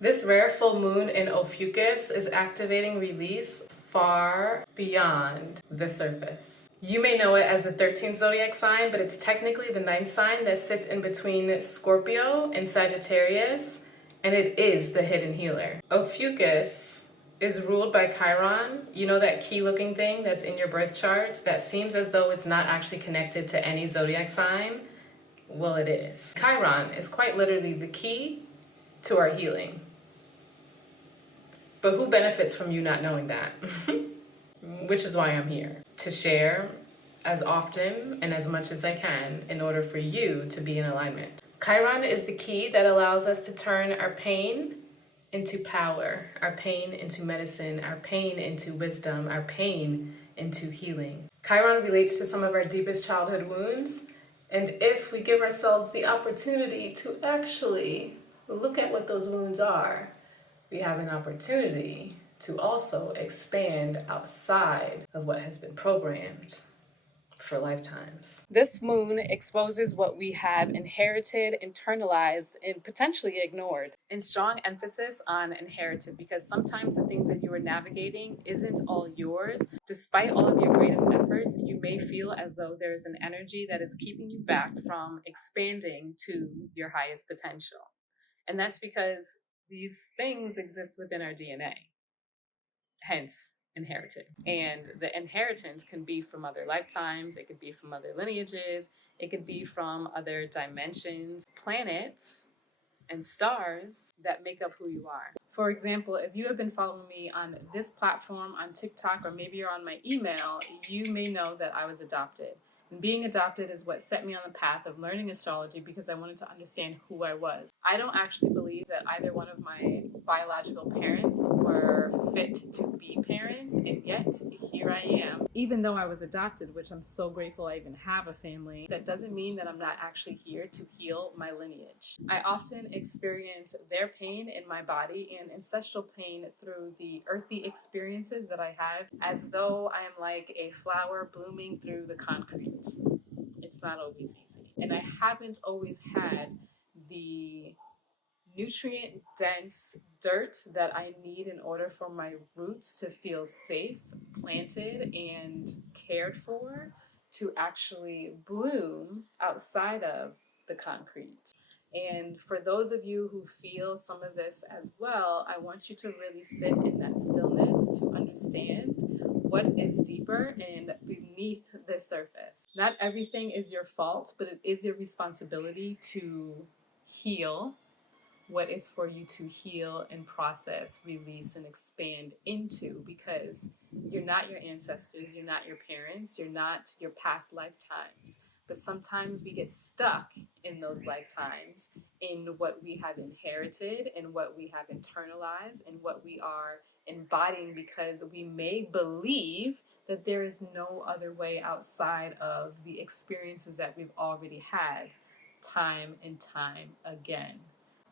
This rare full moon in Ophiuchus is activating release far beyond the surface. You may know it as the 13th zodiac sign, but it's technically the ninth sign that sits in between Scorpio and Sagittarius, and it is the hidden healer. Ophiuchus is ruled by Chiron. You know that key looking thing that's in your birth chart that seems as though it's not actually connected to any zodiac sign? Well, it is. Chiron is quite literally the key to our healing. But who benefits from you not knowing that? Which is why I'm here, to share as often and as much as I can in order for you to be in alignment. Chiron is the key that allows us to turn our pain into power, our pain into medicine, our pain into wisdom, our pain into healing. Chiron relates to some of our deepest childhood wounds, and if we give ourselves the opportunity to actually look at what those wounds are, we have an opportunity to also expand outside of what has been programmed for lifetimes. This moon exposes what we have inherited, internalized, and potentially ignored. And strong emphasis on inherited, because sometimes the things that you are navigating isn't all yours. Despite all of your greatest efforts, you may feel as though there's an energy that is keeping you back from expanding to your highest potential. And that's because these things exist within our DNA, hence inherited. And the inheritance can be from other lifetimes, it could be from other lineages, it could be from other dimensions, planets, and stars that make up who you are. For example, if you have been following me on this platform, on TikTok, or maybe you're on my email, you may know that I was adopted. And being adopted is what set me on the path of learning astrology because I wanted to understand who I was. I don't actually believe that either one of my biological parents were fit to be parents, and yet here I am. Even though I was adopted, which I'm so grateful I even have a family, that doesn't mean that I'm not actually here to heal my lineage. I often experience their pain in my body and ancestral pain through the earthy experiences that I have, as though I am like a flower blooming through the concrete. It's not always easy. And I haven't always had the nutrient dense dirt that I need in order for my roots to feel safe, planted, and cared for to actually bloom outside of the concrete. And for those of you who feel some of this as well, I want you to really sit in that stillness to understand what is deeper and beneath the surface. Not everything is your fault, but it is your responsibility to heal what is for you to heal and process, release, and expand into, because you're not your ancestors, you're not your parents, you're not your past lifetimes. But sometimes we get stuck in those lifetimes in what we have inherited and what we have internalized and what we are embodying because we may believe that there is no other way outside of the experiences that we've already had time and time again.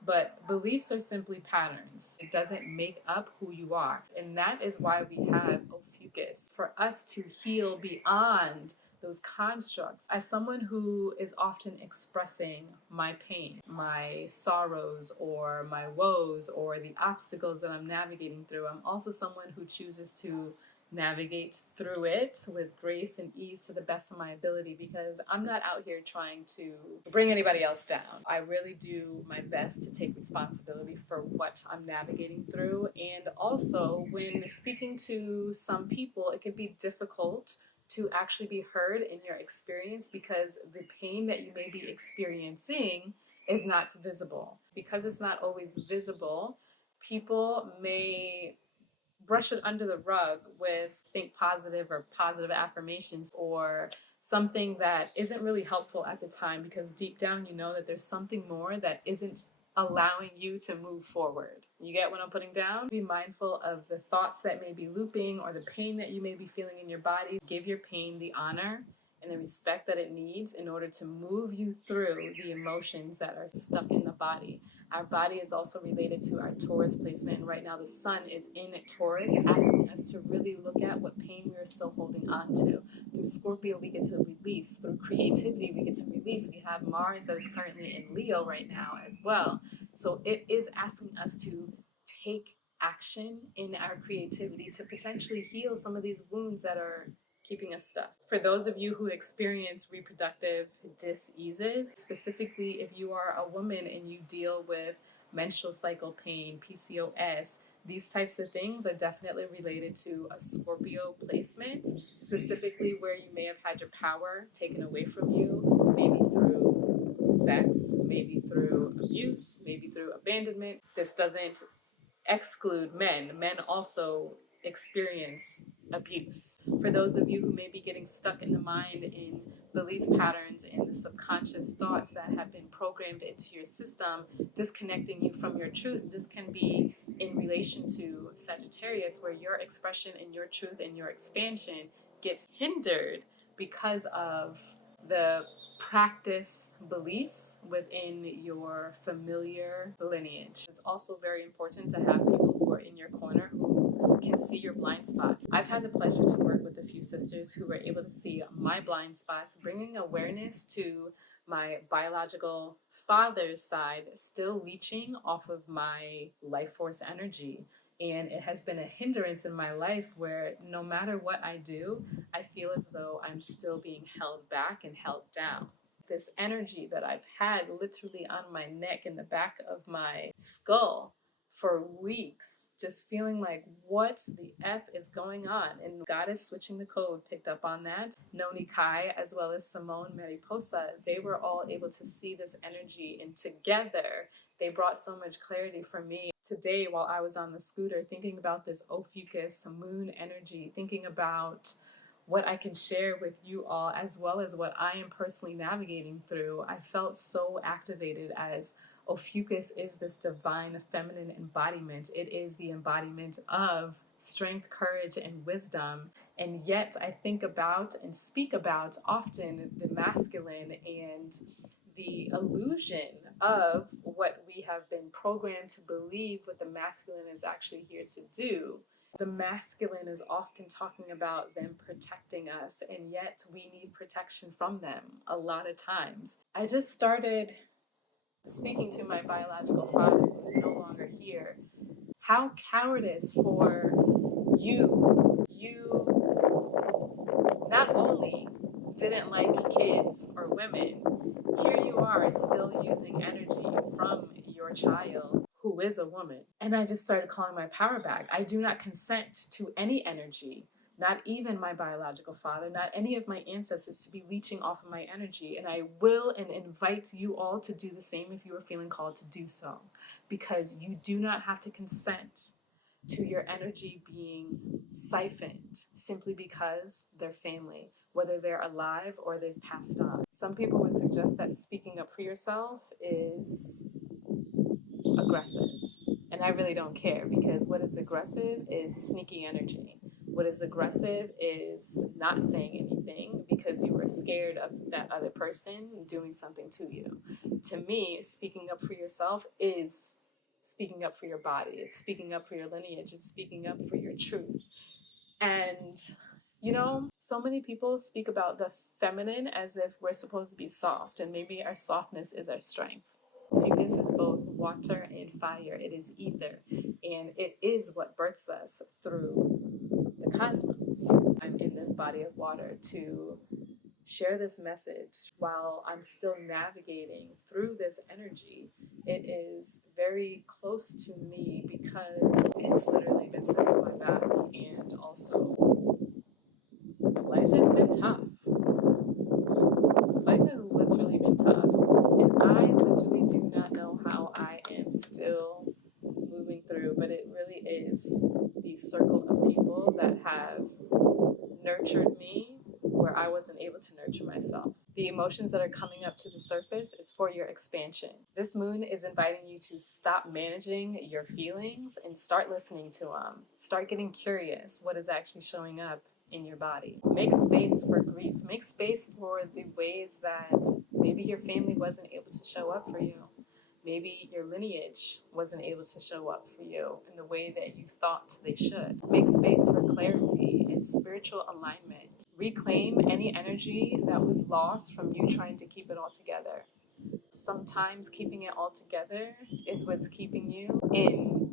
But beliefs are simply patterns. It doesn't make up who you are. And that is why we have Ophiuchus, for us to heal beyond those constructs. As someone who is often expressing my pain, my sorrows, or my woes, or the obstacles that I'm navigating through, I'm also someone who chooses to navigate through it with grace and ease to the best of my ability, because I'm not out here trying to bring anybody else down. I really do my best to take responsibility for what I'm navigating through. And also, when speaking to some people, it can be difficult to actually be heard in your experience because the pain that you may be experiencing is not visible. Because it's not always visible, people may brush it under the rug with think positive or positive affirmations or something that isn't really helpful at the time, because deep down you know that there's something more that isn't allowing you to move forward. You get what I'm putting down? Be mindful of the thoughts that may be looping or the pain that you may be feeling in your body. Give your pain the honor and the respect that it needs in order to move you through the emotions that are stuck in the body. Our body is also related to our Taurus placement, and right now the sun is in Taurus, asking us to really look at what pain we are still holding on to. Through Scorpio, we get to release. Through creativity, we get to release. We have Mars that is currently in Leo right now as well. So it is asking us to take action in our creativity to potentially heal some of these wounds that are keeping us stuck. For those of you who experience reproductive diseases, specifically if you are a woman and you deal with menstrual cycle pain, PCOS, these types of things are definitely related to a Scorpio placement, specifically where you may have had your power taken away from you, maybe through sex, maybe through abuse, maybe through abandonment. This doesn't exclude men. Men also experience abuse. For those of you who may be getting stuck in the mind in belief patterns and the subconscious thoughts that have been programmed into your system, disconnecting you from your truth, this can be in relation to Sagittarius, where your expression and your truth and your expansion gets hindered because of the practice beliefs within your familiar lineage. It's also very important to have people who are in your corner who can see your blind spots. I've had the pleasure to work with a few sisters who were able to see my blind spots, bringing awareness to my biological father's side, still leeching off of my life force energy. And it has been a hindrance in my life where no matter what I do, I feel as though I'm still being held back and held down. This energy that I've had literally on my neck and the back of my skull for weeks, just feeling like, what the F is going on? And God is switching the code, picked up on that. Noni Kai, as well as Simone Mariposa, they were all able to see this energy, and together they brought so much clarity for me. Today, while I was on the scooter, thinking about this Ophiuchus moon energy, thinking about what I can share with you all, as well as what I am personally navigating through, I felt so activated, as Ophiuchus is this divine feminine embodiment. It is the embodiment of strength, courage, and wisdom. And yet I think about and speak about often the masculine and the illusion of what we have been programmed to believe what the masculine is actually here to do. The masculine is often talking about them protecting us, and yet we need protection from them a lot of times. I just started speaking to my biological father, who's no longer here. How cowardice for you. You not only didn't like kids or women, here you are still using energy from your child who is a woman. And I just started calling my power back. I do not consent to any energy, not even my biological father, not any of my ancestors, to be leeching off of my energy. And I will and invite you all to do the same if you are feeling called to do so, because you do not have to consent to your energy being siphoned simply because they're family, whether they're alive or they've passed on. Some people would suggest that speaking up for yourself is aggressive. And I really don't care, because what is aggressive is sneaky energy. What is aggressive is not saying anything because you were scared of that other person doing something to you. To me, speaking up for yourself is speaking up for your body. It's speaking up for your lineage. It's speaking up for your truth. And, you know, so many people speak about the feminine as if we're supposed to be soft, and maybe our softness is our strength. Ophiuchus is both water and fire. It is ether, and it is what births us through the cosmos. I'm in this body of water to share this message while I'm still navigating through this energy. It is very close to me because it's literally been sitting on my back, and also life has been tough. Life has literally been tough, and I literally do not know how I am still moving through, but it really is the circle of people that have nurtured me where I wasn't able to nurture myself. The emotions that are coming up to the surface is for your expansion. This moon is inviting you to stop managing your feelings and start listening to them. Start getting curious what is actually showing up in your body. Make space for grief. Make space for the ways that maybe your family wasn't able to show up for you. Maybe your lineage wasn't able to show up for you in the way that you thought they should. Make space for clarity and spiritual alignment. Reclaim any energy that was lost from you trying to keep it all together. Sometimes keeping it all together is what's keeping you in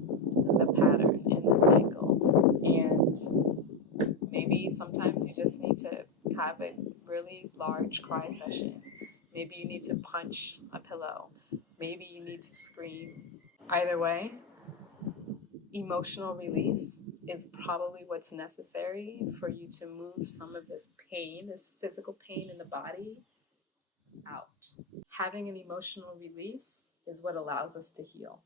the pattern, in the cycle. And maybe sometimes you just need to have a really large cry session. Maybe you need to punch a pillow. Maybe you need to scream. Either way, emotional release is probably what's necessary for you to move some of this pain, this physical pain in the body, out. Having an emotional release is what allows us to heal.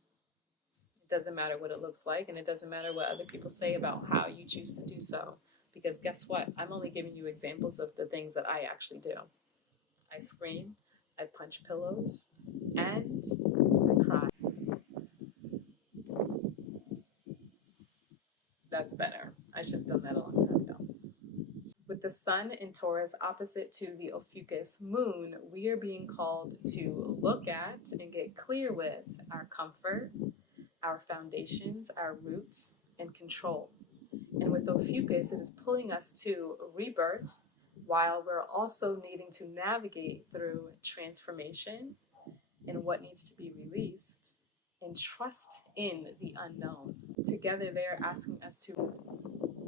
It doesn't matter what it looks like, and it doesn't matter what other people say about how you choose to do so. Because guess what? I'm only giving you examples of the things that I actually do. I scream, I punch pillows, and I cry. That's better. I should have done that a long time ago. With the sun in Taurus opposite to the Ophiuchus moon, we are being called to look at and get clear with our comfort, our foundations, our roots, and control. And with Ophiuchus, it is pulling us to rebirth while we're also needing to navigate through transformation and what needs to be released and trust in the unknown. Together, they're asking us to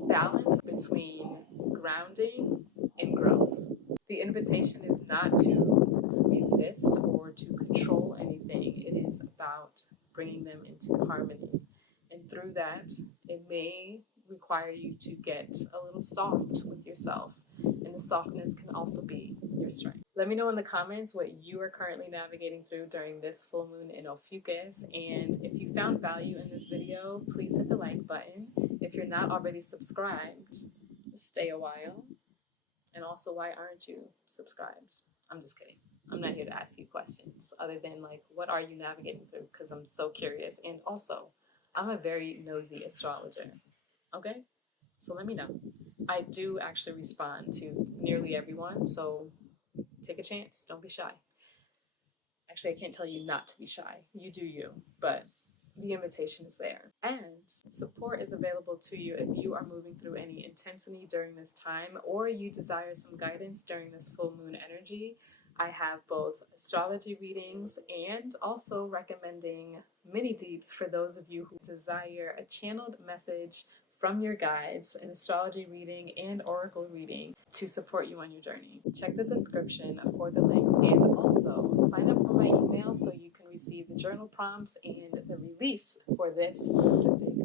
balance between grounding and growth. The invitation is not to resist or to control anything. It is about bringing them into harmony. And through that, it may require you to get a little soft with yourself. And the softness can also be your strength. Let me know in the comments what you are currently navigating through during this full moon in Ophiuchus. And if you found value in this video, please hit the like button. If you're not already subscribed, stay a while. And also, why aren't you subscribed? I'm just kidding. I'm not here to ask you questions other than like, what are you navigating through? Because I'm so curious. And also, I'm a very nosy astrologer. Okay? So let me know. I do actually respond to nearly everyone. So take a chance. Don't be shy. Actually, I can't tell you not to be shy. You do you. But the invitation is there. And support is available to you if you are moving through any intensity during this time or you desire some guidance during this full moon energy. I have both astrology readings and also recommending mini deeps for those of you who desire a channeled message from your guides, an astrology reading and oracle reading to support you on your journey. Check the description for the links and also sign up for my email so you can receive the journal prompts and the release for this specific